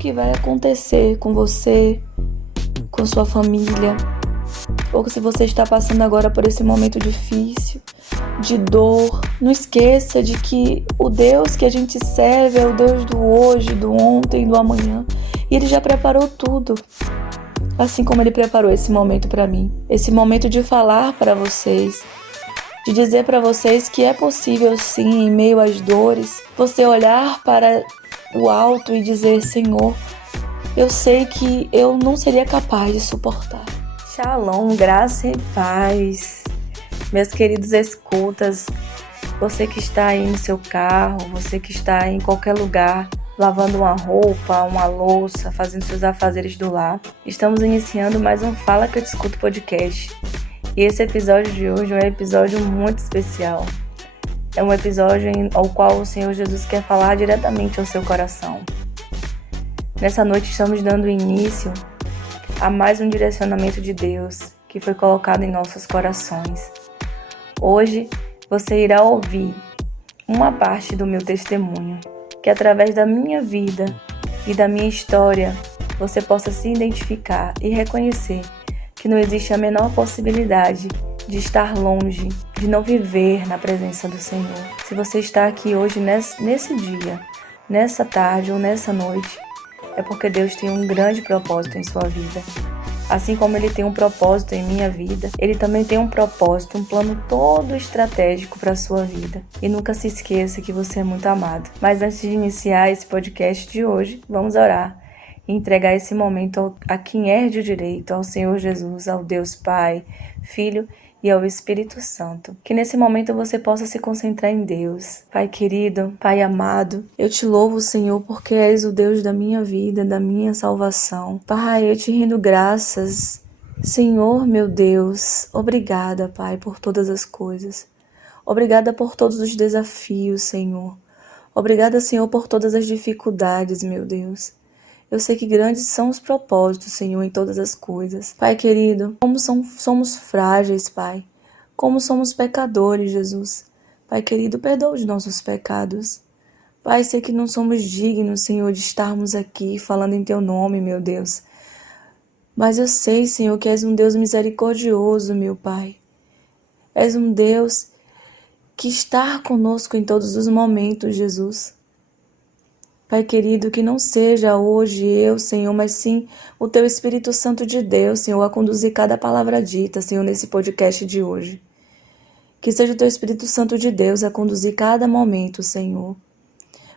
que vai acontecer com você, com sua família, ou se você está passando agora por esse momento difícil, de dor, não esqueça de que o Deus que a gente serve é o Deus do hoje, do ontem, do amanhã. E Ele já preparou tudo. Assim como Ele preparou esse momento para mim. Esse momento de falar para vocês. De dizer para vocês que é possível sim, em meio às dores, você olhar para o alto e dizer: Senhor, eu sei que eu não seria capaz de suportar. Shalom, graça e paz. Meus queridos escutas, você que está aí no seu carro, você que está em qualquer lugar, lavando uma roupa, uma louça, fazendo seus afazeres do lar. Estamos iniciando mais um Fala Que Eu Te Escuto podcast. E esse episódio de hoje é um episódio muito especial. É um episódio ao qual o Senhor Jesus quer falar diretamente ao seu coração. Nessa noite estamos dando início a mais um direcionamento de Deus que foi colocado em nossos corações. Hoje você irá ouvir uma parte do meu testemunho, que através da minha vida e da minha história você possa se identificar e reconhecer que não existe a menor possibilidade de estar longe, de não viver na presença do Senhor. Se você está aqui hoje nesse dia, nessa tarde ou nessa noite, é porque Deus tem um grande propósito em sua vida. Assim como Ele tem um propósito em minha vida, Ele também tem um propósito, um plano todo estratégico para a sua vida. E nunca se esqueça que você é muito amado. Mas antes de iniciar esse podcast de hoje, vamos orar e entregar esse momento a quem herde o direito, ao Senhor Jesus, ao Deus Pai, Filho e ao Espírito Santo. Que nesse momento você possa se concentrar em Deus. Pai querido, Pai amado, eu te louvo, Senhor, porque és o Deus da minha vida, da minha salvação. Pai, eu te rendo graças. Senhor, meu Deus, obrigada, Pai, por todas as coisas. Obrigada por todos os desafios, Senhor. Obrigada, Senhor, por todas as dificuldades, meu Deus. Eu sei que grandes são os propósitos, Senhor, em todas as coisas. Pai querido, como somos frágeis, Pai. Como somos pecadores, Jesus. Pai querido, perdoa os nossos pecados. Pai, sei que não somos dignos, Senhor, de estarmos aqui falando em Teu nome, meu Deus. Mas eu sei, Senhor, que és um Deus misericordioso, meu Pai. És um Deus que está conosco em todos os momentos, Jesus. Pai querido, que não seja hoje eu, Senhor, mas sim o Teu Espírito Santo de Deus, Senhor, a conduzir cada palavra dita, Senhor, nesse podcast de hoje. Que seja o Teu Espírito Santo de Deus a conduzir cada momento, Senhor.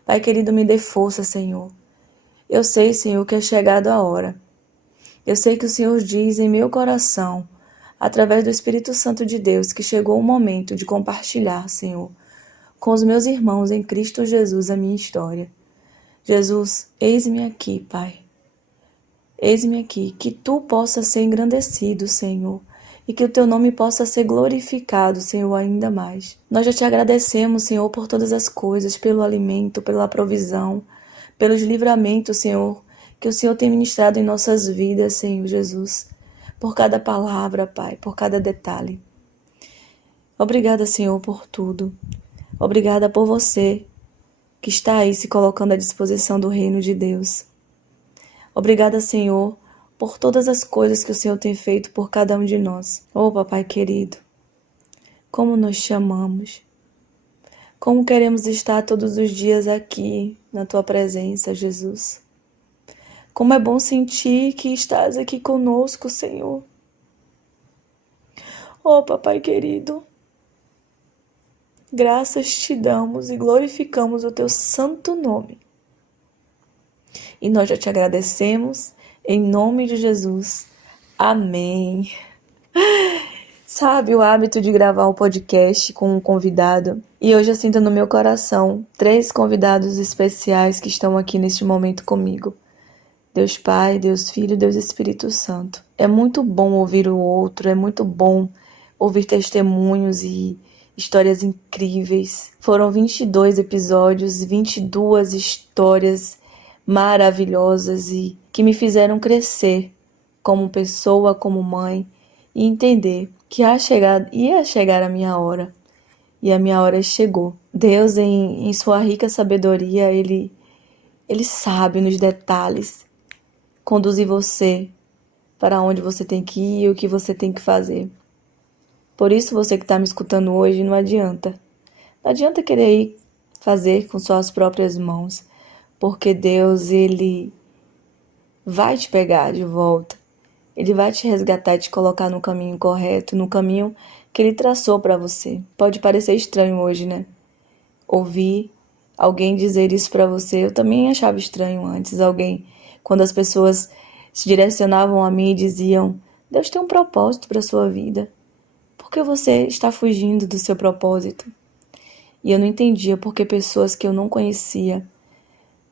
Pai querido, me dê força, Senhor. Eu sei, Senhor, que é chegado a hora. Eu sei que o Senhor diz em meu coração, através do Espírito Santo de Deus, que chegou o momento de compartilhar, Senhor, com os meus irmãos em Cristo Jesus a minha história. Jesus, eis-me aqui, Pai. Eis-me aqui, que Tu possas ser engrandecido, Senhor, e que o Teu nome possa ser glorificado, Senhor, ainda mais. Nós já Te agradecemos, Senhor, por todas as coisas, pelo alimento, pela provisão, pelos livramentos, Senhor, que o Senhor tem ministrado em nossas vidas, Senhor Jesus, por cada palavra, Pai, por cada detalhe. Obrigada, Senhor, por tudo. Obrigada por você, que está aí se colocando à disposição do reino de Deus. Obrigada, Senhor, por todas as coisas que o Senhor tem feito por cada um de nós. Oh, Papai querido, como nós te amamos. Como queremos estar todos os dias aqui, na Tua presença, Jesus. Como é bom sentir que estás aqui conosco, Senhor. Oh, Papai querido, graças te damos e glorificamos o Teu santo nome. E nós já Te agradecemos, em nome de Jesus. Amém. Sabe o hábito de gravar um podcast com um convidado? E hoje eu sinto no meu coração 3 convidados especiais que estão aqui neste momento comigo. Deus Pai, Deus Filho, Deus Espírito Santo. É muito bom ouvir o outro, é muito bom ouvir testemunhos e histórias incríveis. Foram 22 episódios, 22 histórias maravilhosas e que me fizeram crescer como pessoa, como mãe e entender que ia chegar a minha hora. E a minha hora chegou. Deus, em sua rica sabedoria, Ele Ele sabe nos detalhes conduzir você para onde você tem que ir e o que você tem que fazer. Por isso, você que está me escutando hoje, não adianta. Não adianta querer ir fazer com suas próprias mãos, porque Deus, Ele vai te pegar de volta. Ele vai te resgatar e te colocar no caminho correto, no caminho que Ele traçou para você. Pode parecer estranho hoje, né? Ouvir alguém dizer isso para você, eu também achava estranho antes. Quando as pessoas se direcionavam a mim e diziam: Deus tem um propósito para sua vida. Por que você está fugindo do seu propósito? E eu não entendia porque pessoas que eu não conhecia,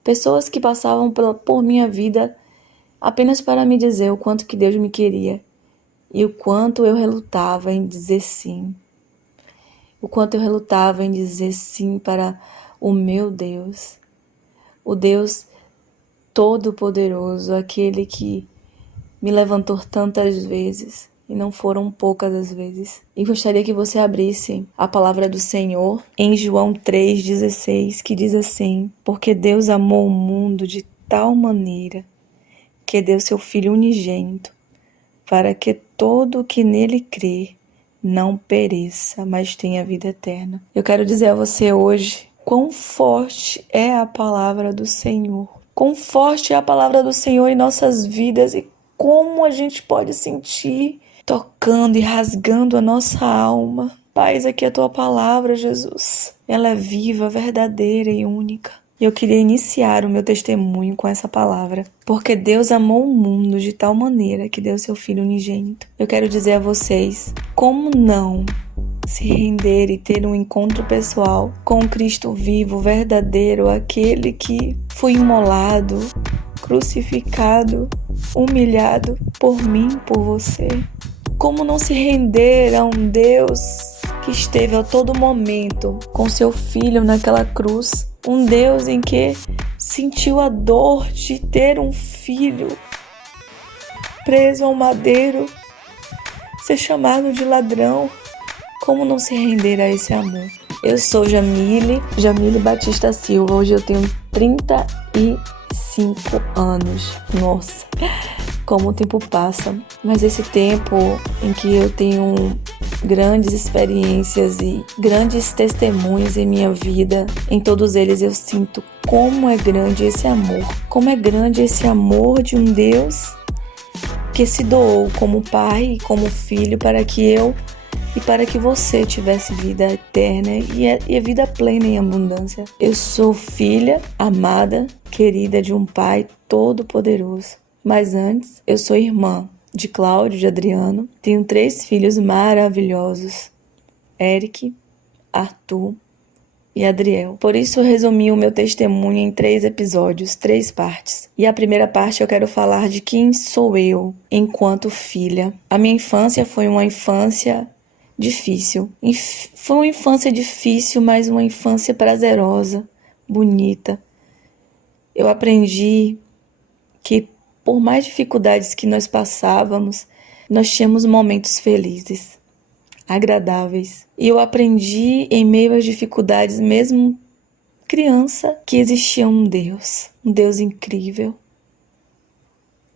pessoas que passavam por minha vida apenas para me dizer o quanto que Deus me queria e o quanto eu relutava em dizer sim. O quanto eu relutava em dizer sim para o meu Deus, o Deus Todo-Poderoso, aquele que me levantou tantas vezes, e não foram poucas as vezes. E gostaria que você abrisse a palavra do Senhor em João 3,16, que diz assim: Porque Deus amou o mundo de tal maneira que deu seu Filho unigênito, para que todo o que nele crê não pereça, mas tenha vida eterna. Eu quero dizer a você hoje quão forte é a palavra do Senhor. Quão forte é a palavra do Senhor em nossas vidas e como a gente pode sentir tocando e rasgando a nossa alma. Pai, eis aqui a tua palavra, Jesus. Ela é viva, verdadeira e única. Eu queria iniciar o meu testemunho com essa palavra, porque Deus amou o mundo de tal maneira que deu seu Filho unigênito. Eu quero dizer a vocês, como não se render e ter um encontro pessoal com o Cristo vivo, verdadeiro, aquele que foi imolado, crucificado, humilhado por mim, por você. Como não se render a um Deus que esteve a todo momento com seu Filho naquela cruz, um Deus em que sentiu a dor de ter um filho preso ao madeiro, ser chamado de ladrão. Como não se render a esse amor? Eu sou Jamile Batista Silva. Hoje eu tenho 35 anos. Nossa, como o tempo passa. Mas esse tempo em que eu tenho grandes experiências e grandes testemunhos em minha vida, em todos eles eu sinto como é grande esse amor. Como é grande esse amor de um Deus que se doou como pai e como filho para que eu e para que você tivesse vida eterna e a vida plena em abundância. Eu sou filha amada, querida de um Pai todo-poderoso. Mas antes, eu sou irmã de Cláudio, de Adriano. Tenho 3 filhos maravilhosos: Eric, Arthur e Adriel. Por isso eu resumi o meu testemunho em 3 episódios, 3 partes. E a primeira parte eu quero falar de quem sou eu enquanto filha. A minha infância foi uma infância difícil. Foi uma infância difícil, mas uma infância prazerosa, bonita. Eu aprendi que por mais dificuldades que nós passávamos, nós tínhamos momentos felizes, agradáveis. E eu aprendi em meio às dificuldades, mesmo criança, que existia um Deus incrível,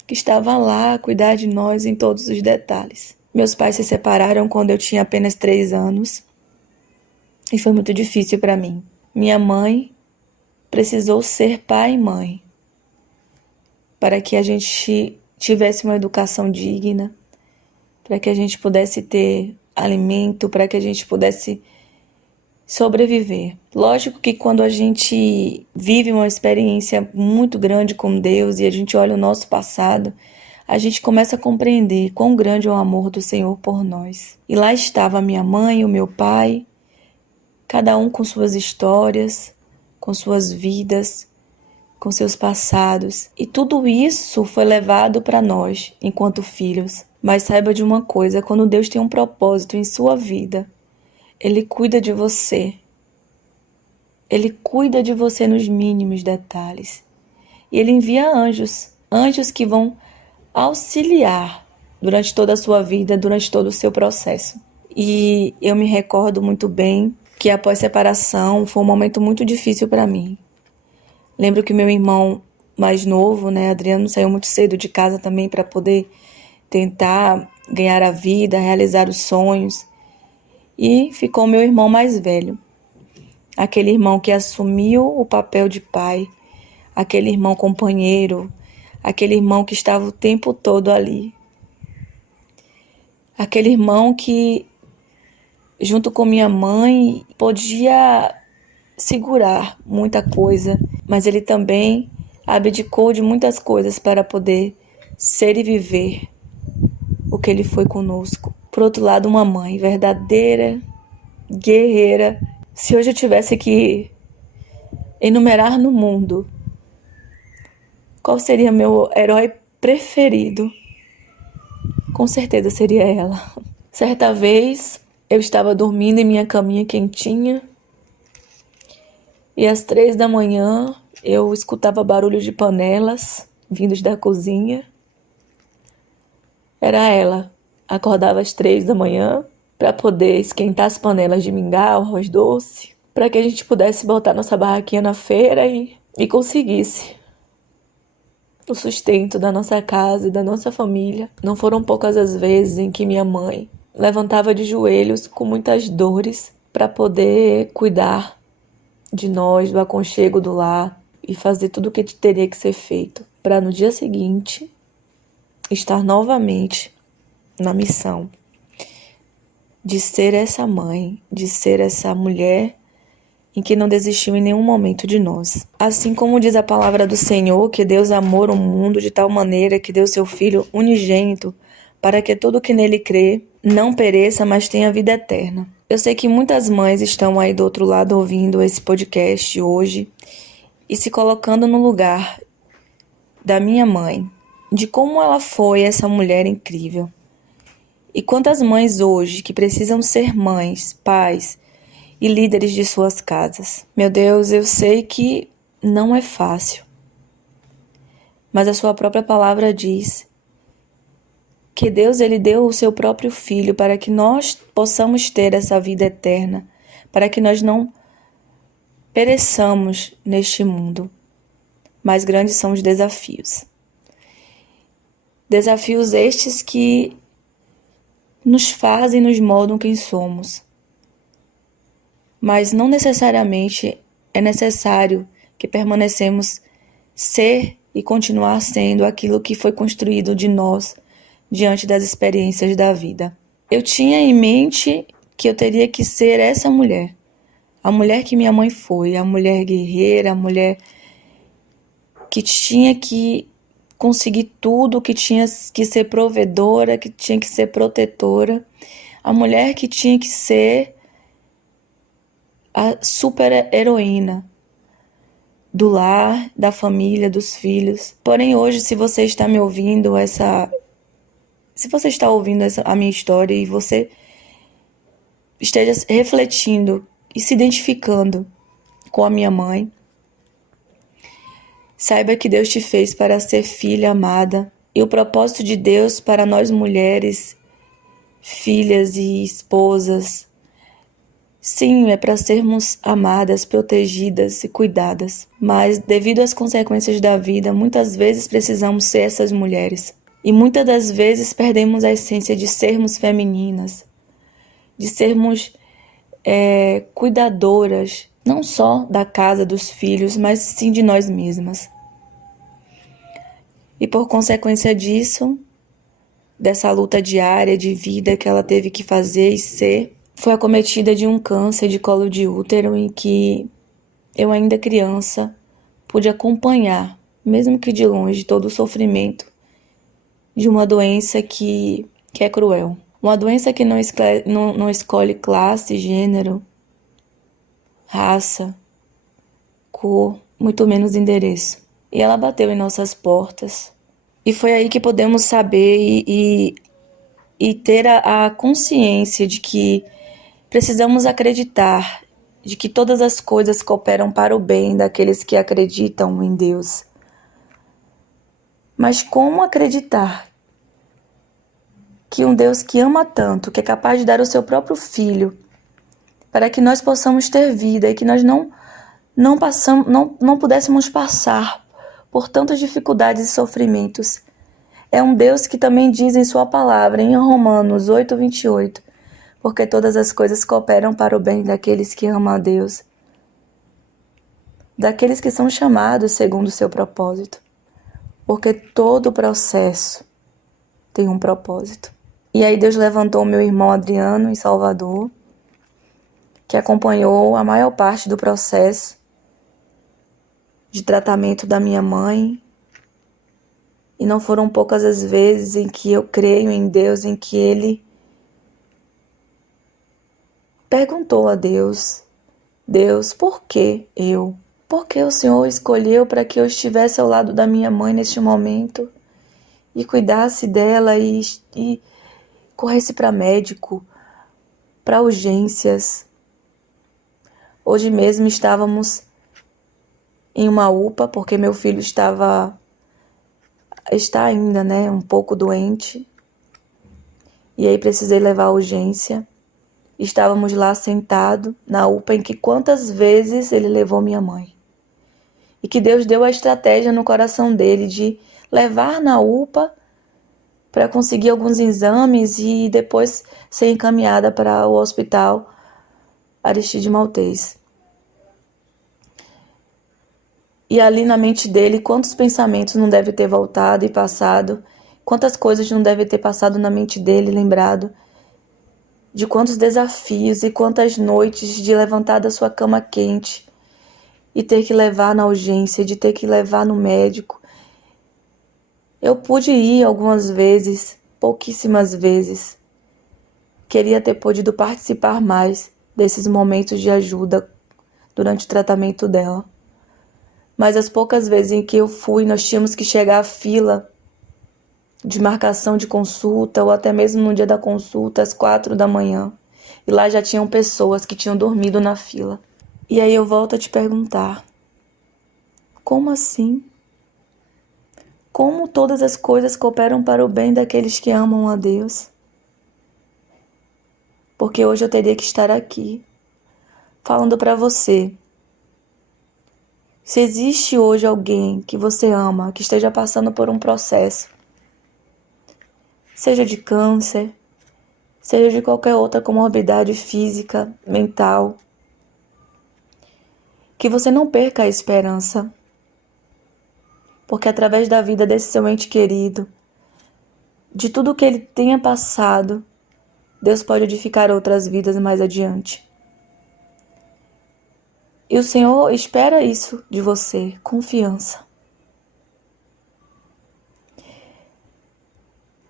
que estava lá a cuidar de nós em todos os detalhes. Meus pais se separaram quando eu tinha apenas 3 anos e foi muito difícil para mim. Minha mãe precisou ser pai e mãe para que a gente tivesse uma educação digna, para que a gente pudesse ter alimento, para que a gente pudesse sobreviver. Lógico que quando a gente vive uma experiência muito grande com Deus e a gente olha o nosso passado, a gente começa a compreender quão grande é o amor do Senhor por nós. E lá estava a minha mãe e o meu pai, cada um com suas histórias, com suas vidas, com seus passados. E tudo isso foi levado para nós, enquanto filhos. Mas saiba de uma coisa, quando Deus tem um propósito em sua vida, Ele cuida de você. Ele cuida de você nos mínimos detalhes. E Ele envia anjos que vão auxiliar durante toda a sua vida, durante todo o seu processo. E eu me recordo muito bem que após separação foi um momento muito difícil para mim. Lembro que meu irmão mais novo, né, Adriano, saiu muito cedo de casa também para poder tentar ganhar a vida, realizar os sonhos. E ficou meu irmão mais velho. Aquele irmão que assumiu o papel de pai, aquele irmão companheiro, aquele irmão que estava o tempo todo ali. Aquele irmão que, junto com minha mãe, podia segurar muita coisa, mas ele também abdicou de muitas coisas para poder ser e viver o que ele foi conosco. Por outro lado, uma mãe verdadeira, guerreira. Se hoje eu tivesse que enumerar no mundo qual seria meu herói preferido, com certeza seria ela. Certa vez eu estava dormindo em minha caminha quentinha e às 3 da manhã eu escutava barulho de panelas vindos da cozinha. Era ela. Acordava às 3 da manhã para poder esquentar as panelas de mingau, arroz doce, para que a gente pudesse botar nossa barraquinha na feira e conseguisse o sustento da nossa casa e da nossa família. Não foram poucas as vezes em que minha mãe levantava de joelhos com muitas dores para poder cuidar de nós, do aconchego do lar e fazer tudo o que teria que ser feito para no dia seguinte estar novamente na missão de ser essa mãe, de ser essa mulher em que não desistiu em nenhum momento de nós. Assim como diz a palavra do Senhor, que Deus amou o mundo de tal maneira que deu seu Filho unigênito, para que todo que nele crê não pereça, mas tenha vida eterna. Eu sei que muitas mães estão aí do outro lado ouvindo esse podcast hoje e se colocando no lugar da minha mãe, de como ela foi essa mulher incrível. E quantas mães hoje que precisam ser mães, pais e líderes de suas casas. Meu Deus, eu sei que não é fácil, mas a sua própria palavra diz que Deus ele deu o seu próprio Filho para que nós possamos ter essa vida eterna, para que nós não pereçamos neste mundo. Mas grandes são os desafios. Desafios estes que nos fazem, nos moldam quem somos. Mas não necessariamente é necessário que permanecemos ser e continuar sendo aquilo que foi construído de nós diante das experiências da vida. Eu tinha em mente que eu teria que ser essa mulher, a mulher que minha mãe foi, a mulher guerreira, a mulher que tinha que conseguir tudo, que tinha que ser provedora, que tinha que ser protetora, a mulher que tinha que ser a super heroína do lar, da família, dos filhos. Porém, hoje, se você está me ouvindo se você está ouvindo a minha história e você esteja refletindo e se identificando com a minha mãe, saiba que Deus te fez para ser filha amada e o propósito de Deus para nós mulheres, filhas e esposas, sim, é para sermos amadas, protegidas e cuidadas. Mas, devido às consequências da vida, muitas vezes precisamos ser essas mulheres. E muitas das vezes perdemos a essência de sermos femininas, de sermos cuidadoras, não só da casa, dos filhos, mas sim de nós mesmas. E por consequência disso, dessa luta diária de vida que ela teve que fazer e ser, foi acometida de um câncer de colo de útero em que eu ainda criança pude acompanhar, mesmo que de longe, todo o sofrimento de uma doença que é cruel. Uma doença que não escolhe classe, gênero, raça, cor, muito menos endereço. E ela bateu em nossas portas. E foi aí que podemos saber e ter a consciência de que precisamos acreditar de que todas as coisas cooperam para o bem daqueles que acreditam em Deus. Mas como acreditar que um Deus que ama tanto, que é capaz de dar o seu próprio Filho, para que nós possamos ter vida e que nós não não pudéssemos passar por tantas dificuldades e sofrimentos. É um Deus que também diz em sua palavra, em Romanos 8:28, porque todas as coisas cooperam para o bem daqueles que amam a Deus, daqueles que são chamados segundo o seu propósito, porque todo processo tem um propósito. E aí Deus levantou meu irmão Adriano em Salvador, que acompanhou a maior parte do processo de tratamento da minha mãe. E não foram poucas as vezes em que eu creio em Deus, em que ele perguntou a Deus, Deus, por que eu? Por que o Senhor escolheu para que eu estivesse ao lado da minha mãe neste momento e cuidasse dela e corresse para médico, para urgências? Hoje mesmo estávamos em uma UPA porque meu filho está ainda, um pouco doente. E aí precisei levar a urgência. Estávamos lá sentados na UPA em que quantas vezes ele levou minha mãe. E que Deus deu a estratégia no coração dele de levar na UPA para conseguir alguns exames e depois ser encaminhada para o hospital Aristide Maltês. E ali na mente dele, quantos pensamentos não deve ter voltado e passado, quantas coisas não deve ter passado na mente dele, lembrado de quantos desafios e quantas noites de levantar da sua cama quente e ter que levar na urgência, de ter que levar no médico. Eu pude ir algumas vezes, pouquíssimas vezes. Queria ter podido participar mais desses momentos de ajuda durante o tratamento dela. Mas as poucas vezes em que eu fui, nós tínhamos que chegar à fila de marcação de consulta, ou até mesmo no dia da consulta, às 4 da manhã. E lá já tinham pessoas que tinham dormido na fila. E aí eu volto a te perguntar, como assim? Como todas as coisas cooperam para o bem daqueles que amam a Deus? Porque hoje eu teria que estar aqui, falando para você. Se existe hoje alguém que você ama, que esteja passando por um processo, seja de câncer, seja de qualquer outra comorbidade física, mental, que você não perca a esperança, porque através da vida desse seu ente querido, de tudo que ele tenha passado, Deus pode edificar outras vidas mais adiante. E o Senhor espera isso de você, confiança.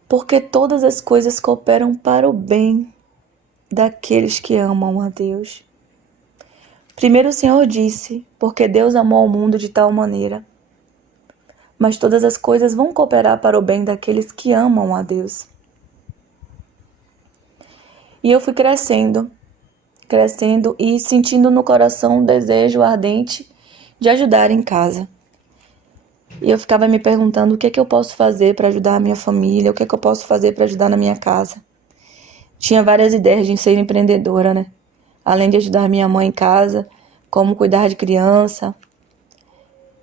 Porque todas as coisas cooperam para o bem daqueles que amam a Deus. Primeiro o Senhor disse, porque Deus amou o mundo de tal maneira. Mas todas as coisas vão cooperar para o bem daqueles que amam a Deus. E eu fui crescendo e sentindo no coração um desejo ardente de ajudar em casa. E eu ficava me perguntando o que é que eu posso fazer para ajudar a minha família, o que é que eu posso fazer para ajudar na minha casa. Tinha várias ideias de ser empreendedora, né? Além de ajudar minha mãe em casa, como cuidar de criança,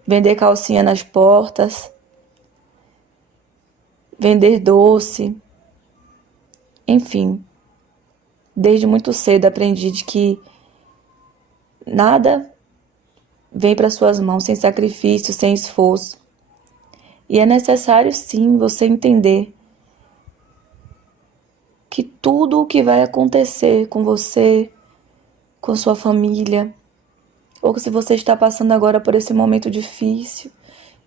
vender calcinha nas portas, vender doce, enfim. Desde muito cedo aprendi de que nada vem para suas mãos sem sacrifício, sem esforço. E é necessário sim você entender que tudo o que vai acontecer com você, com sua família, ou se você está passando agora por esse momento difícil,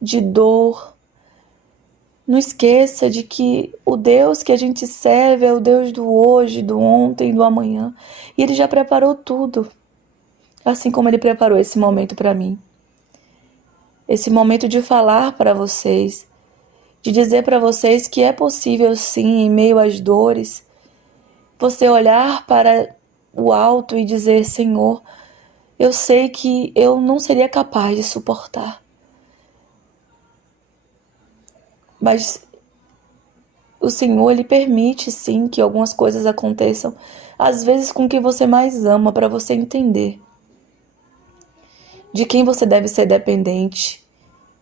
de dor, não esqueça de que o Deus que a gente serve é o Deus do hoje, do ontem, do amanhã. E Ele já preparou tudo, assim como Ele preparou esse momento para mim. Esse momento de falar para vocês, de dizer para vocês que é possível sim, em meio às dores, você olhar para o alto e dizer, Senhor, eu sei que eu não seria capaz de suportar. Mas o Senhor, Ele permite sim que algumas coisas aconteçam, às vezes com o que você mais ama, para você entender de quem você deve ser dependente,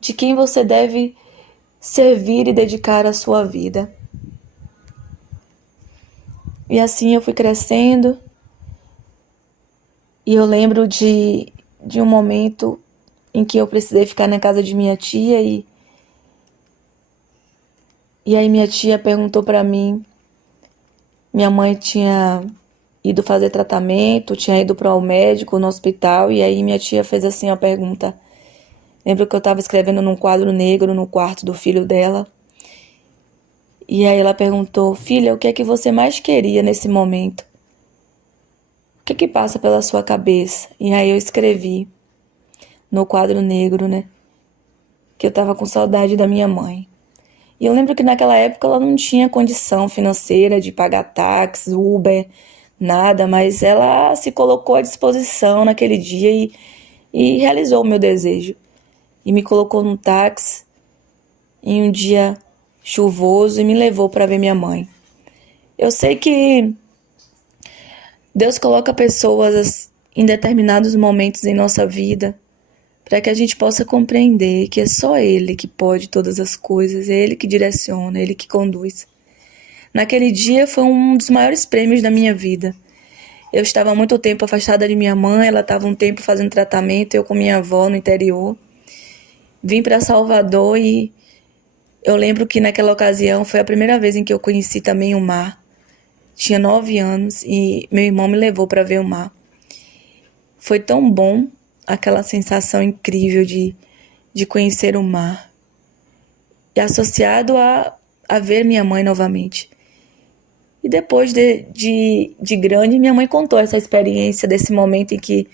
de quem você deve servir e dedicar a sua vida. E assim eu fui crescendo, e eu lembro de um momento em que eu precisei ficar na casa de minha tia, e aí minha tia perguntou para mim, minha mãe tinha ido fazer tratamento, tinha ido para o médico no hospital, e aí minha tia fez assim a pergunta. Lembro que eu estava escrevendo num quadro negro no quarto do filho dela, e aí ela perguntou: filha, o que é que você mais queria nesse momento? O que é que passa pela sua cabeça? E aí eu escrevi no quadro negro, né, que eu estava com saudade da minha mãe. E eu lembro que naquela época ela não tinha condição financeira de pagar táxi, Uber, nada, mas ela se colocou à disposição naquele dia e realizou o meu desejo. E me colocou num táxi em um dia chuvoso e me levou para ver minha mãe. Eu sei que Deus coloca pessoas em determinados momentos em nossa vida para que a gente possa compreender que é só Ele que pode todas as coisas, é Ele que direciona, é Ele que conduz. Naquele dia foi um dos maiores prêmios da minha vida. Eu estava há muito tempo afastada de minha mãe, ela estava um tempo fazendo tratamento, eu com minha avó no interior. Vim para Salvador e eu lembro que naquela ocasião foi a primeira vez em que eu conheci também o mar. Tinha 9 anos e meu irmão me levou para ver o mar. Foi tão bom aquela sensação incrível de conhecer o mar. E associado a ver minha mãe novamente. E depois de grande, minha mãe contou essa experiência desse momento em que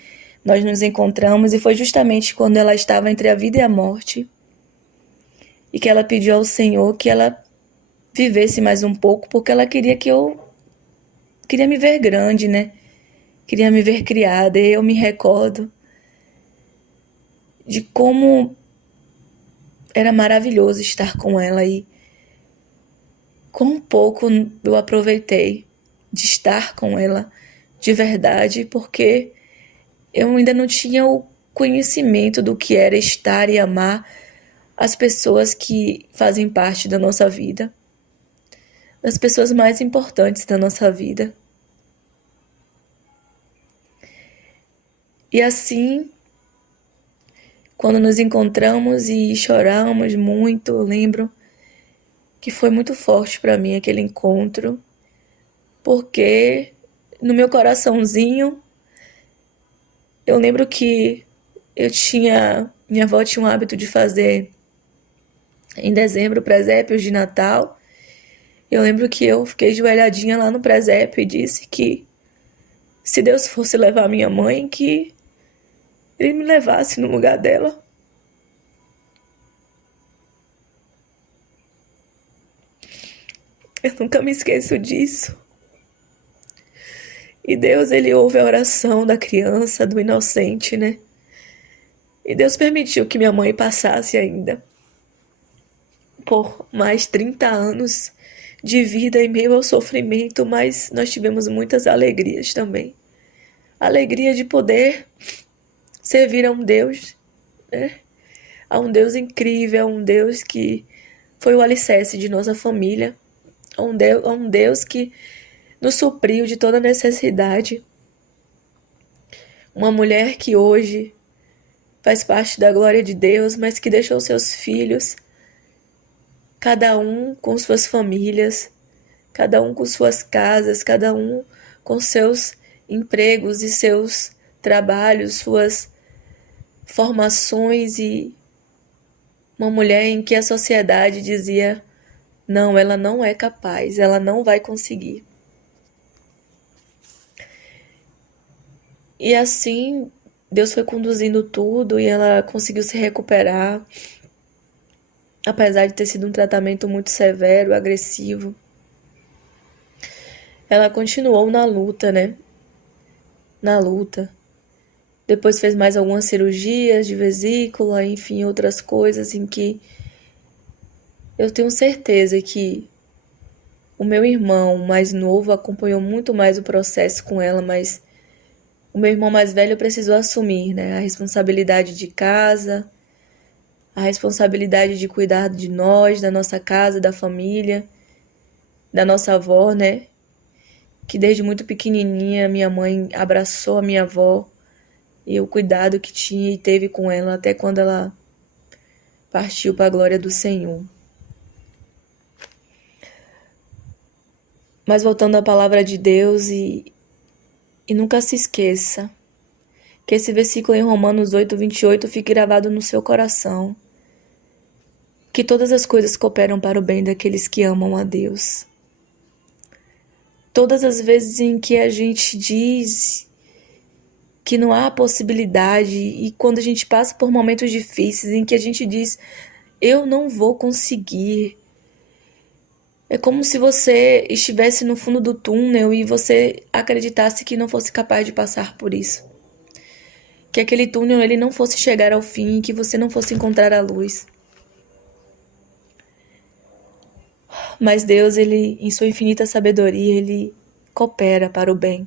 nós nos encontramos, e foi justamente quando ela estava entre a vida e a morte, e que ela pediu ao Senhor que ela vivesse mais um pouco, porque ela queria queria me ver grande, né? Queria me ver criada. E eu me recordo de como era maravilhoso estar com ela e quão pouco eu aproveitei de estar com ela de verdade, porque eu ainda não tinha o conhecimento do que era estar e amar as pessoas que fazem parte da nossa vida, as pessoas mais importantes da nossa vida. E assim, quando nos encontramos e choramos muito, eu lembro que foi muito forte para mim aquele encontro, porque no meu coraçãozinho, eu lembro que minha avó tinha um hábito de fazer em dezembro presépios de Natal. Eu lembro que eu fiquei ajoelhadinha lá no presépio e disse que se Deus fosse levar minha mãe, que Ele me levasse no lugar dela. Eu nunca me esqueço disso. E Deus, Ele ouve a oração da criança, do inocente, né? E Deus permitiu que minha mãe passasse ainda por mais 30 anos de vida em meio ao sofrimento, mas nós tivemos muitas alegrias também. A alegria de poder servir a um Deus, né? A um Deus incrível, a um Deus que foi o alicerce de nossa família, a um Deus que nos supriu de toda necessidade. Uma mulher que hoje faz parte da glória de Deus, mas que deixou seus filhos, cada um com suas famílias, cada um com suas casas, cada um com seus empregos e seus trabalhos, suas formações, e uma mulher em que a sociedade dizia: não, ela não é capaz, ela não vai conseguir. E assim, Deus foi conduzindo tudo e ela conseguiu se recuperar, apesar de ter sido um tratamento muito severo, agressivo. Ela continuou na luta, né? Na luta. Depois fez mais algumas cirurgias de vesícula, enfim, outras coisas em que eu tenho certeza que o meu irmão mais novo acompanhou muito mais o processo com ela, mas o meu irmão mais velho precisou assumir, né, a responsabilidade de casa, a responsabilidade de cuidar de nós, da nossa casa, da família, da nossa avó, né? Que desde muito pequenininha minha mãe abraçou a minha avó e o cuidado que tinha e teve com ela até quando ela partiu para a glória do Senhor. Mas voltando à palavra de Deus e nunca se esqueça que esse versículo em Romanos 8:28 fique gravado no seu coração. Que todas as coisas cooperam para o bem daqueles que amam a Deus. Todas as vezes em que a gente diz que não há possibilidade e quando a gente passa por momentos difíceis em que a gente diz, eu não vou conseguir. É como se você estivesse no fundo do túnel e você acreditasse que não fosse capaz de passar por isso. Que aquele túnel ele não fosse chegar ao fim e que você não fosse encontrar a luz. Mas Deus, ele, em sua infinita sabedoria, ele coopera para o bem.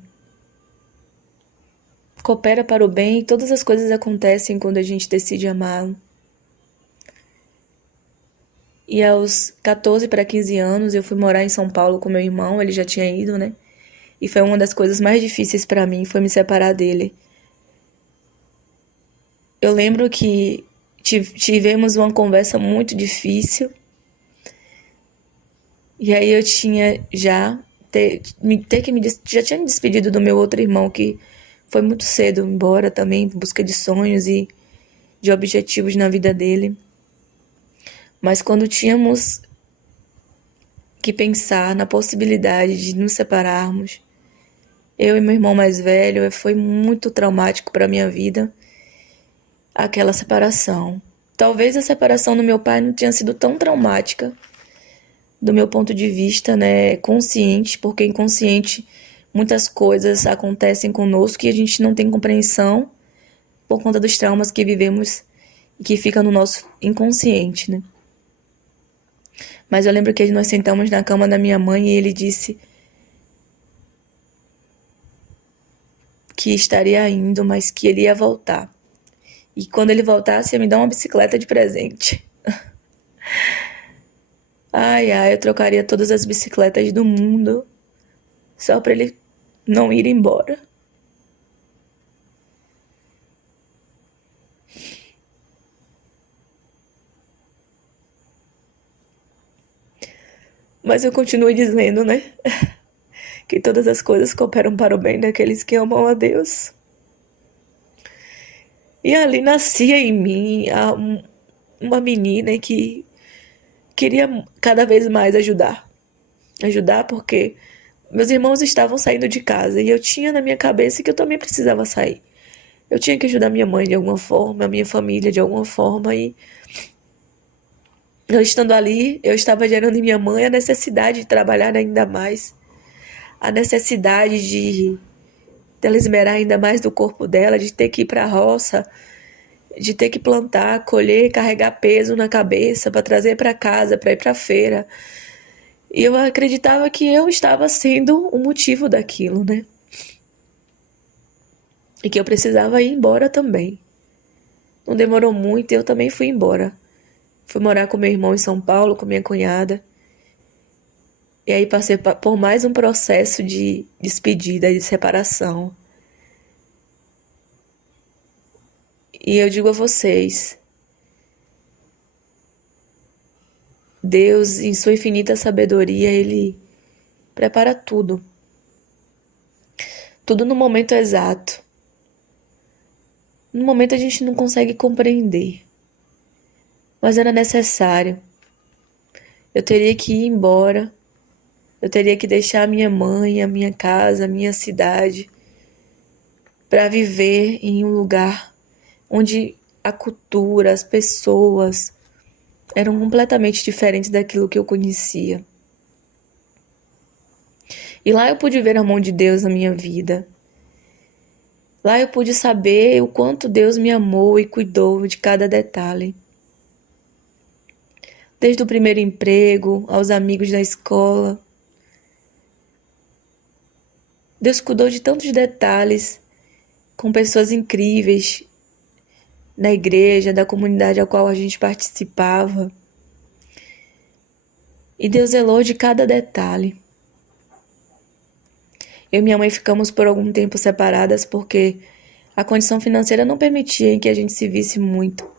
Coopera para o bem e todas as coisas acontecem quando a gente decide amá-lo. E aos 14 para 15 anos eu fui morar em São Paulo com meu irmão, ele já tinha ido, né? E foi uma das coisas mais difíceis para mim, foi me separar dele. Eu lembro que tivemos uma conversa muito difícil. E aí eu tinha já já tinha me despedido do meu outro irmão que foi muito cedo embora também em busca de sonhos e de objetivos na vida dele. Mas quando tínhamos que pensar na possibilidade de nos separarmos, eu e meu irmão mais velho, foi muito traumático para minha vida aquela separação. Talvez a separação do meu pai não tenha sido tão traumática do meu ponto de vista, né, consciente, porque inconsciente muitas coisas acontecem conosco e a gente não tem compreensão por conta dos traumas que vivemos e que fica no nosso inconsciente, né? Mas eu lembro que nós sentamos na cama da minha mãe e ele disse que estaria indo, mas que ele ia voltar. E quando ele voltasse, ia me dar uma bicicleta de presente. Ai, eu trocaria todas as bicicletas do mundo só para ele não ir embora. Mas eu continuo dizendo, né? Que todas as coisas cooperam para o bem daqueles que amam a Deus. E ali nascia em mim uma menina que queria cada vez mais ajudar. Ajudar porque meus irmãos estavam saindo de casa e eu tinha na minha cabeça que eu também precisava sair. Eu tinha que ajudar minha mãe de alguma forma, a minha família de alguma forma e eu estando ali, eu estava gerando em minha mãe a necessidade de trabalhar ainda mais, a necessidade de dela esmerar ainda mais do corpo dela, de ter que ir para a roça, de ter que plantar, colher, carregar peso na cabeça para trazer para casa, para ir para a feira. E eu acreditava que eu estava sendo o motivo daquilo, né? E que eu precisava ir embora também. Não demorou muito e eu também fui embora. Fui morar com meu irmão em São Paulo, com minha cunhada. E aí passei por mais um processo de despedida, de separação. E eu digo a vocês, Deus, em sua infinita sabedoria, Ele prepara tudo. Tudo no momento exato. No momento a gente não consegue compreender. Mas era necessário. Eu teria que ir embora. Eu teria que deixar a minha mãe, a minha casa, a minha cidade, para viver em um lugar onde a cultura, as pessoas eram completamente diferentes daquilo que eu conhecia. E lá eu pude ver a mão de Deus na minha vida. Lá eu pude saber o quanto Deus me amou e cuidou de cada detalhe. Desde o primeiro emprego, aos amigos da escola. Deus cuidou de tantos detalhes com pessoas incríveis da igreja, da comunidade a qual a gente participava. E Deus zelou de cada detalhe. Eu e minha mãe ficamos por algum tempo separadas porque a condição financeira não permitia que a gente se visse muito.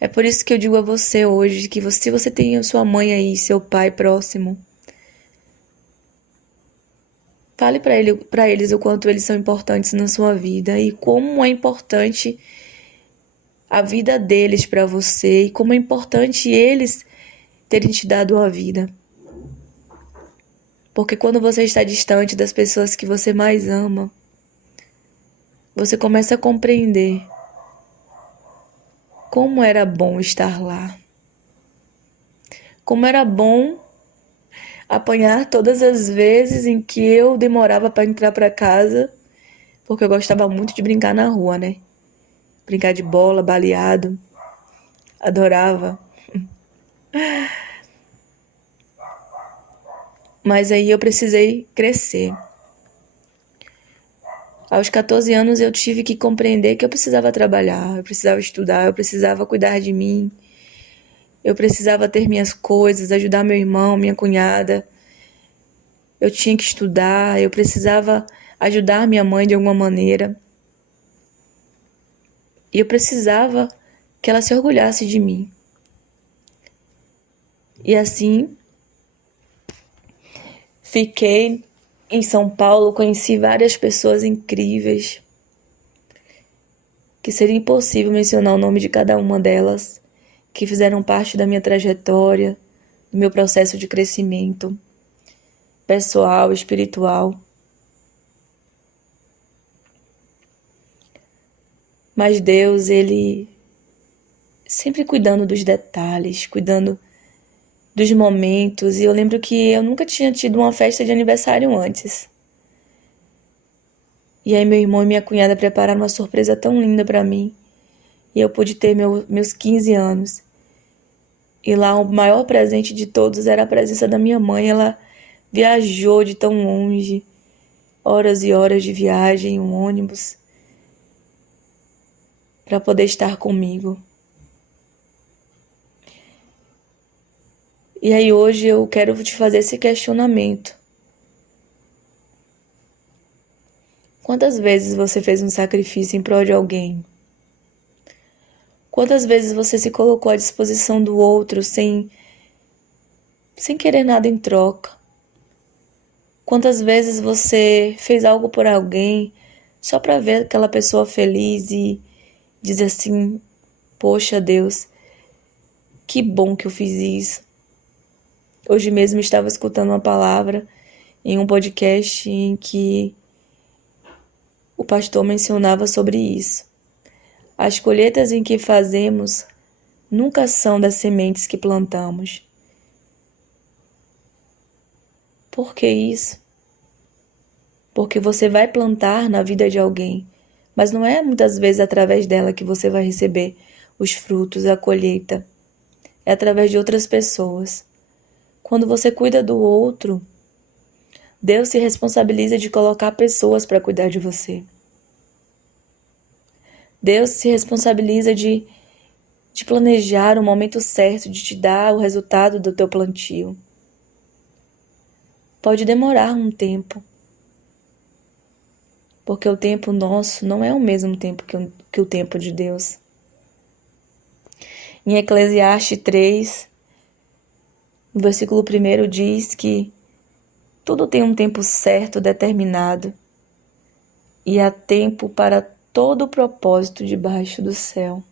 É por isso que eu digo a você hoje que se você tem a sua mãe aí, seu pai próximo, fale para eles o quanto eles são importantes na sua vida e como é importante a vida deles para você e como é importante eles terem te dado a vida. Porque quando você está distante das pessoas que você mais ama, você começa a compreender como era bom estar lá. Como era bom apanhar todas as vezes em que eu demorava para entrar para casa, porque eu gostava muito de brincar na rua, né? Brincar de bola, baleado. Adorava. Mas aí eu precisei crescer. Aos 14 anos eu tive que compreender que eu precisava trabalhar, eu precisava estudar, eu precisava cuidar de mim. Eu precisava ter minhas coisas, ajudar meu irmão, minha cunhada. Eu tinha que estudar, eu precisava ajudar minha mãe de alguma maneira. E eu precisava que ela se orgulhasse de mim. E assim, fiquei em São Paulo, conheci várias pessoas incríveis, que seria impossível mencionar o nome de cada uma delas, que fizeram parte da minha trajetória, do meu processo de crescimento pessoal, espiritual. Mas Deus, Ele sempre cuidando dos detalhes, cuidando dos momentos. E eu lembro que eu nunca tinha tido uma festa de aniversário antes. E aí meu irmão e minha cunhada prepararam uma surpresa tão linda para mim. E eu pude ter meus 15 anos. E lá o maior presente de todos era a presença da minha mãe. Ela viajou de tão longe, horas e horas de viagem, um ônibus, para poder estar comigo. E aí hoje eu quero te fazer esse questionamento. Quantas vezes você fez um sacrifício em prol de alguém? Quantas vezes você se colocou à disposição do outro sem querer nada em troca? Quantas vezes você fez algo por alguém só para ver aquela pessoa feliz e dizer assim: poxa Deus, que bom que eu fiz isso. Hoje mesmo estava escutando uma palavra em um podcast em que o pastor mencionava sobre isso. As colheitas em que fazemos nunca são das sementes que plantamos. Por que isso? Porque você vai plantar na vida de alguém, mas não é muitas vezes através dela que você vai receber os frutos, a colheita. É através de outras pessoas. Quando você cuida do outro, Deus se responsabiliza de colocar pessoas para cuidar de você. Deus se responsabiliza de planejar o momento certo de te dar o resultado do teu plantio. Pode demorar um tempo, porque o tempo nosso não é o mesmo tempo que o tempo de Deus. Em Eclesiastes 3, no versículo 1 diz que tudo tem um tempo certo, determinado, e há tempo para todo o propósito debaixo do céu.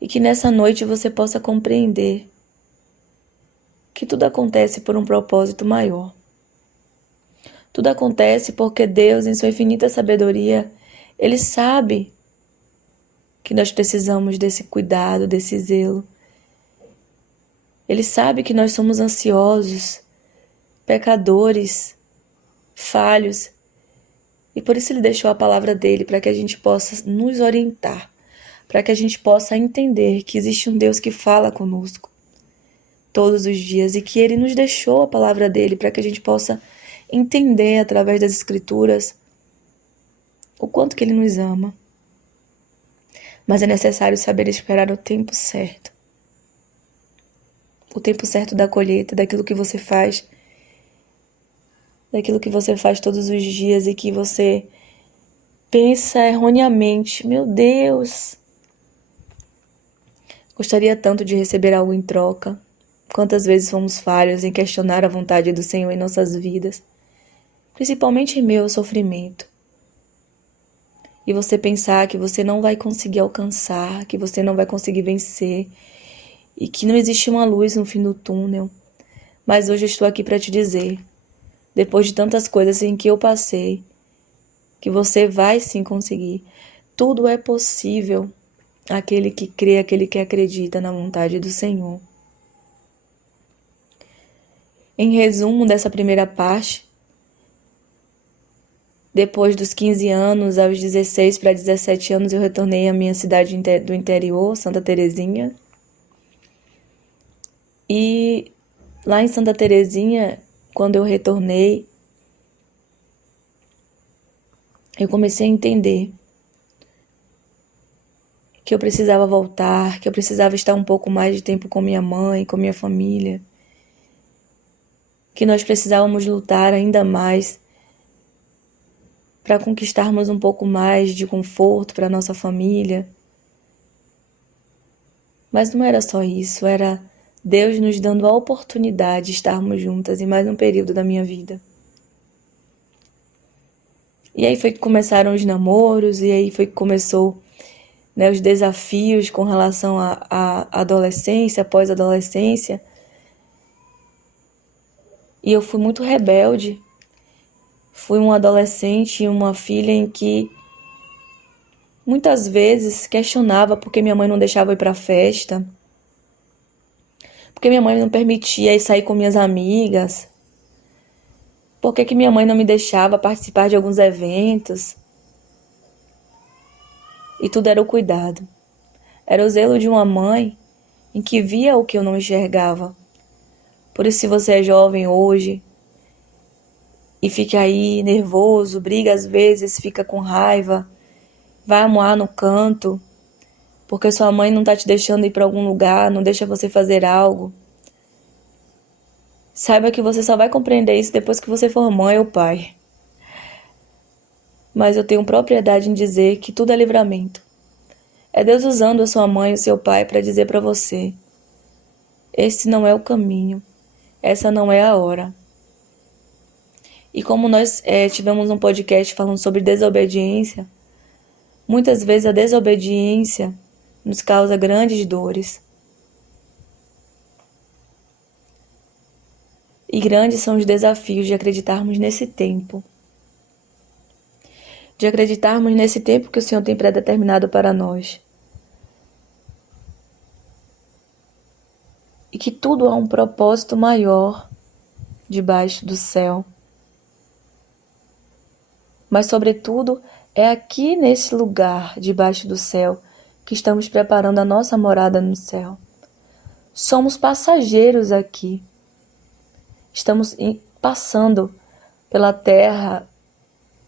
E que nessa noite você possa compreender que tudo acontece por um propósito maior. Tudo acontece porque Deus, em sua infinita sabedoria, Ele sabe que nós precisamos desse cuidado, desse zelo. Ele sabe que nós somos ansiosos, pecadores, falhos. E por isso Ele deixou a palavra dele, para que a gente possa nos orientar, para que a gente possa entender que existe um Deus que fala conosco todos os dias e que Ele nos deixou a palavra dele para que a gente possa entender através das Escrituras o quanto que Ele nos ama. Mas é necessário saber esperar o tempo certo. O tempo certo da colheita, daquilo que você faz, daquilo que você faz todos os dias e que você pensa erroneamente: meu Deus, gostaria tanto de receber algo em troca. Quantas vezes fomos falhos em questionar a vontade do Senhor em nossas vidas, principalmente em meio ao sofrimento. E você pensar que você não vai conseguir alcançar, que você não vai conseguir vencer e que não existe uma luz no fim do túnel. Mas hoje eu estou aqui para te dizer, depois de tantas coisas em que eu passei, que você vai sim conseguir. Tudo é possível àquele que crê, àquele que acredita na vontade do Senhor. Em resumo dessa primeira parte, depois dos 15 anos, aos 16 para 17 anos, eu retornei à minha cidade do interior, Santa Terezinha. E lá em Santa Terezinha, quando eu retornei, eu comecei a entender que eu precisava voltar, que eu precisava estar um pouco mais de tempo com minha mãe, com minha família, que nós precisávamos lutar ainda mais para conquistarmos um pouco mais de conforto para nossa família. Mas não era só isso, era Deus nos dando a oportunidade de estarmos juntas em mais um período da minha vida. E aí foi que começaram os namoros, e aí foi que começou, né, os desafios com relação à adolescência, pós-adolescência. E eu fui muito rebelde. Fui uma adolescente e uma filha em que muitas vezes questionava por que minha mãe não deixava eu ir para a festa, porque minha mãe não permitia ir sair com minhas amigas, por que minha mãe não me deixava participar de alguns eventos. E tudo era o cuidado. Era o zelo de uma mãe em que via o que eu não enxergava. Por isso, se você é jovem hoje e fica aí nervoso, briga às vezes, fica com raiva, vai amuar no canto, porque sua mãe não está te deixando ir para algum lugar, não deixa você fazer algo. Saiba que você só vai compreender isso depois que você for mãe ou pai. Mas eu tenho propriedade em dizer que tudo é livramento. É Deus usando a sua mãe e o seu pai para dizer para você: esse não é o caminho, essa não é a hora. E como nós tivemos um podcast falando sobre desobediência, muitas vezes a desobediência nos causa grandes dores. E grandes são os desafios de acreditarmos nesse tempo. De acreditarmos nesse tempo que o Senhor tem predeterminado para nós. E que tudo há um propósito maior debaixo do céu. Mas, sobretudo, é aqui nesse lugar, debaixo do céu, que estamos preparando a nossa morada no céu. Somos passageiros aqui. Estamos passando pela terra,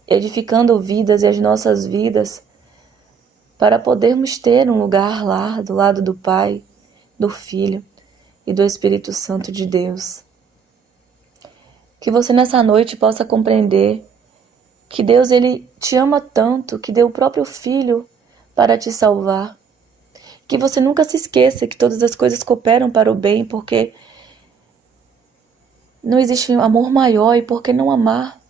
edificando vidas e as nossas vidas, para podermos ter um lugar lá, do lado do Pai, do Filho e do Espírito Santo de Deus. Que você nessa noite possa compreender que Deus, Ele te ama tanto, que deu o próprio Filho para te salvar. Que você nunca se esqueça que todas as coisas cooperam para o bem, porque não existe amor maior, e por que não amar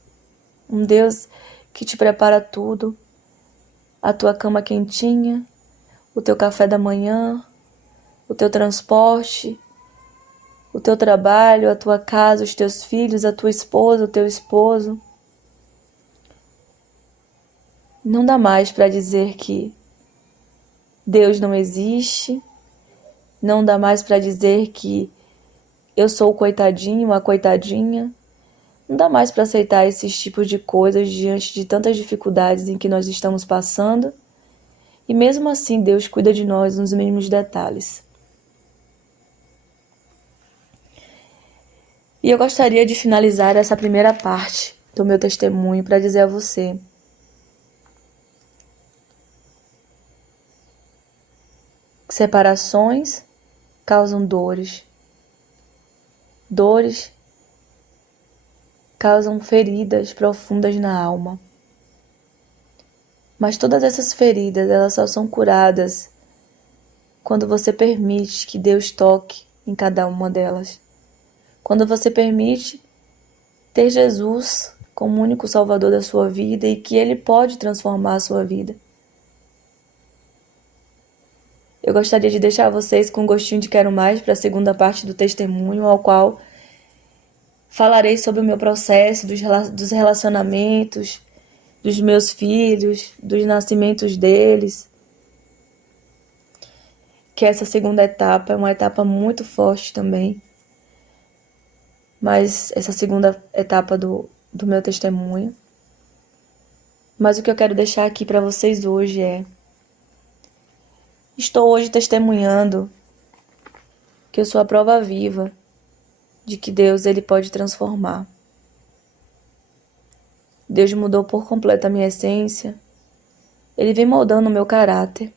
um Deus que te prepara tudo, a tua cama quentinha, o teu café da manhã, o teu transporte, o teu trabalho, a tua casa, os teus filhos, a tua esposa, o teu esposo. Não dá mais para dizer que Deus não existe, não dá mais para dizer que eu sou o coitadinho, a coitadinha. Não dá mais para aceitar esses tipos de coisas diante de tantas dificuldades em que nós estamos passando. E mesmo assim, Deus cuida de nós nos mínimos detalhes. E eu gostaria de finalizar essa primeira parte do meu testemunho para dizer a você que separações causam dores. Dores causam feridas profundas na alma. Mas todas essas feridas, elas só são curadas quando você permite que Deus toque em cada uma delas. Quando você permite ter Jesus como único Salvador da sua vida e que Ele pode transformar a sua vida. Eu gostaria de deixar vocês com um gostinho de quero mais para a segunda parte do testemunho, ao qual falarei sobre o meu processo, dos relacionamentos, dos meus filhos, dos nascimentos deles. Que essa segunda etapa é uma etapa muito forte também. Mas essa segunda etapa do meu testemunho. Mas o que eu quero deixar aqui para vocês hoje é: estou hoje testemunhando que eu sou a prova viva de que Deus, Ele pode transformar. Deus mudou por completo a minha essência. Ele vem moldando o meu caráter,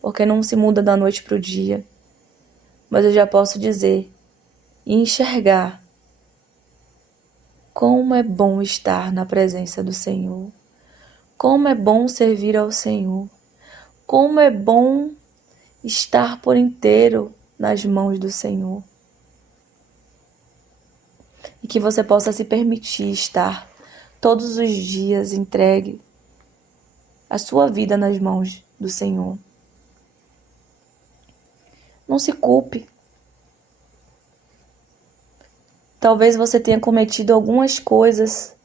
porque não se muda da noite para o dia. Mas eu já posso dizer e enxergar como é bom estar na presença do Senhor. Como é bom servir ao Senhor. Como é bom estar por inteiro nas mãos do Senhor. E que você possa se permitir estar todos os dias entregue a sua vida nas mãos do Senhor. Não se culpe. Talvez você tenha cometido algumas coisas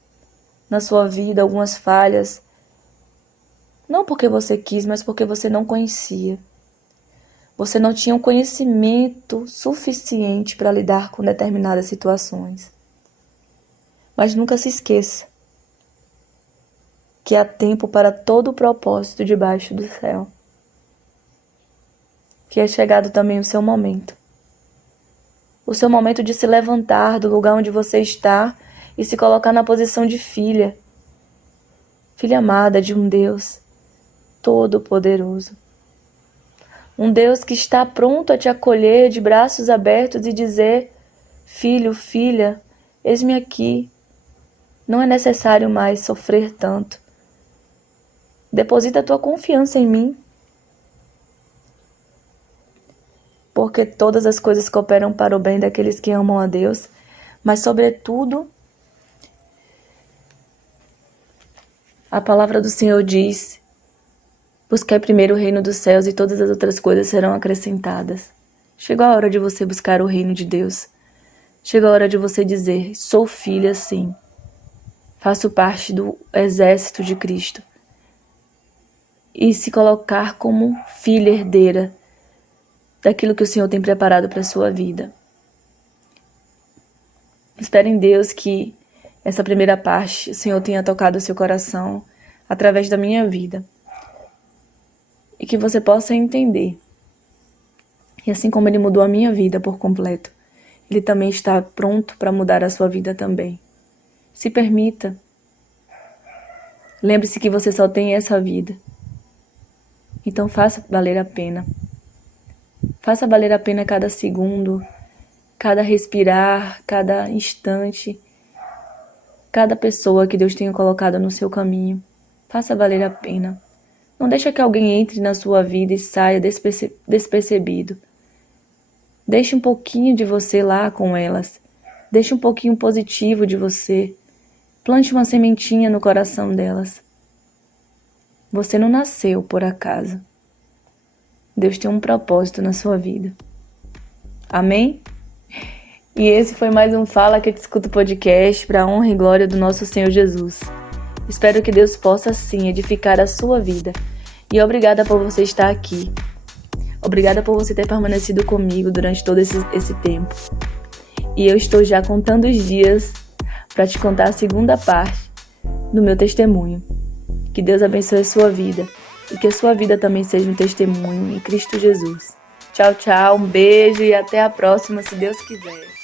na sua vida, algumas falhas. Não porque você quis, mas porque você não conhecia. Você não tinha um conhecimento suficiente para lidar com determinadas situações. Mas nunca se esqueça que há tempo para todo o propósito debaixo do céu. Que é chegado também o seu momento. O seu momento de se levantar do lugar onde você está e se colocar na posição de filha. Filha amada de um Deus todo-poderoso. Um Deus que está pronto a te acolher de braços abertos e dizer: filho, filha, eis-me aqui. Não é necessário mais sofrer tanto. Deposita a tua confiança em mim. Porque todas as coisas cooperam para o bem daqueles que amam a Deus, mas sobretudo, a palavra do Senhor diz: buscai primeiro o reino dos céus e todas as outras coisas serão acrescentadas. Chegou a hora de você buscar o reino de Deus. Chegou a hora de você dizer: sou filha, sim. Faço parte do exército de Cristo. E se colocar como filha herdeira daquilo que o Senhor tem preparado para a sua vida. Espero em Deus que essa primeira parte o Senhor tenha tocado o seu coração através da minha vida. E que você possa entender. E assim como Ele mudou a minha vida por completo, Ele também está pronto para mudar a sua vida também. Se permita. Lembre-se que você só tem essa vida. Então faça valer a pena. Faça valer a pena cada segundo, cada respirar, cada instante, cada pessoa que Deus tenha colocado no seu caminho. Faça valer a pena. Não deixe que alguém entre na sua vida e saia despercebido. Deixe um pouquinho de você lá com elas. Deixe um pouquinho positivo de você. Plante uma sementinha no coração delas. Você não nasceu por acaso. Deus tem um propósito na sua vida. Amém? E esse foi mais um Fala que eu te escuto podcast para a honra e glória do nosso Senhor Jesus. Espero que Deus possa sim edificar a sua vida. E obrigada por você estar aqui. Obrigada por você ter permanecido comigo durante todo esse tempo. E eu estou já contando os dias para te contar a segunda parte do meu testemunho. Que Deus abençoe a sua vida. E que a sua vida também seja um testemunho em Cristo Jesus. Tchau, tchau, um beijo e até a próxima, se Deus quiser.